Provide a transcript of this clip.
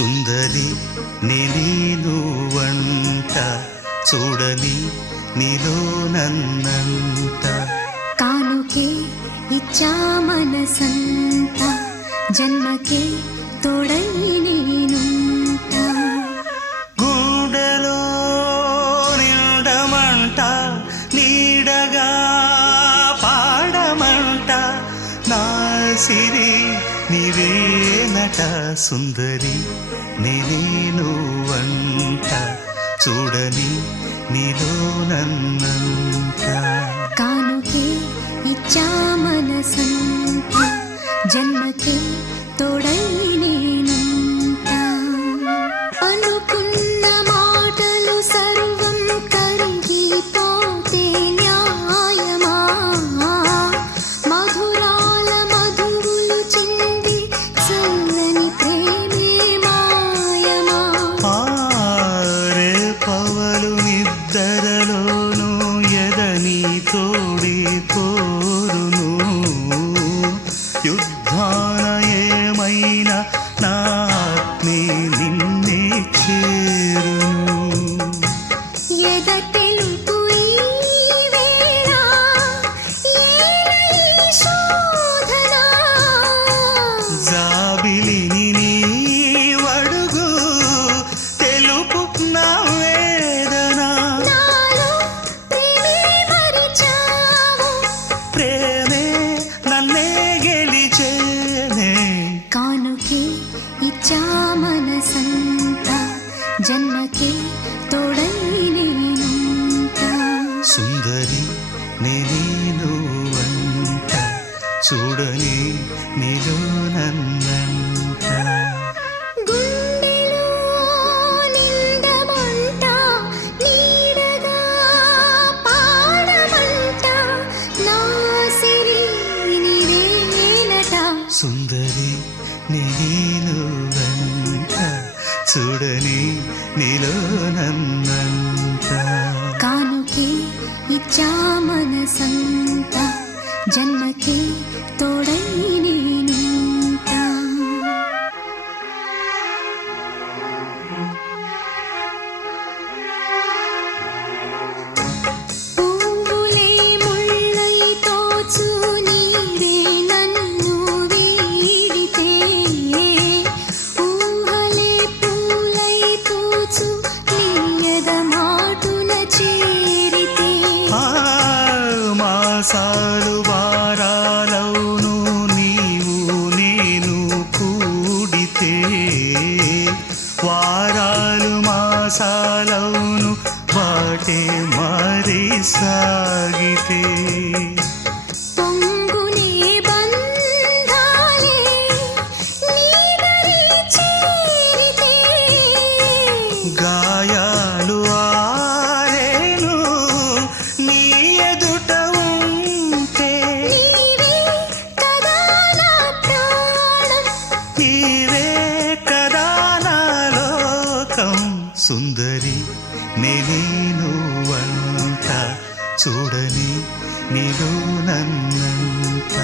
సుందరి నేను వంట చూడని నీలో నన్నంట కానుకే ఇచ్చా మనసంత జన్మకే తోడై నేనుంటా గుండెలో నిండమంట నీడగా పాడమంట నా సిరి నీవేనట సుందరి నేను వంట చూడని నీలో నన్నంట కానుకే ఇచ్చా మనసంత జన్మకే తోడై నేనుంటా అనుకున్న మాటలు సర్వం కరిగిపోతే న్యాయమా మధురాల మధువులు చింది చల్లని ప్రేమే మాయమా ఆరే పవలు నిద్దరలోను ఎదని తోడి కోరును యుద్ధాన ఏమైనా నా ఆత్మే నిన్నే చేరును ఎద తెలుపు ఈ వేళ ఏల ఈ శోధన జాబిలిని నీ వడుగు తెలుపు నా వేదన నాలో ప్రేమే మరిచావు ప్రేమే నన్నే గెలిచేనే కానుకే ఇచ్చా మనసంత జన్మకే తోడై నేనుంటా సుందరి నేను వంట చూడని నీలో నన్నంట గుండెలో నిండమంట నీడగా పాడమంట నా సిరి నీవేనట సుందరి నేను వంట చూడని నీలో నన్నంట కానుకే ఇచ్చా మనసంత జన్మకే తోడై నేనుంటా పువ్వులే ముళ్ళై తోచు నీరే నన్ను వీడితే ఊహలే పూలై పూచు నీయద మాటున చేరితే ఆ మాసాలు వారాలవును నీవు నేను కూడితే వారాలు మాసాలవును వాటే మారి సాగితే పొంగునే బంధాలే నీదరి చేరితే గాయాలు ఆరేను నీ ఎదుట ఉంటే నీవే కదా నా ప్రాణం నీవే కదా నా లోకం సుందరి నేను వంట చూడని నీలో నన్నంట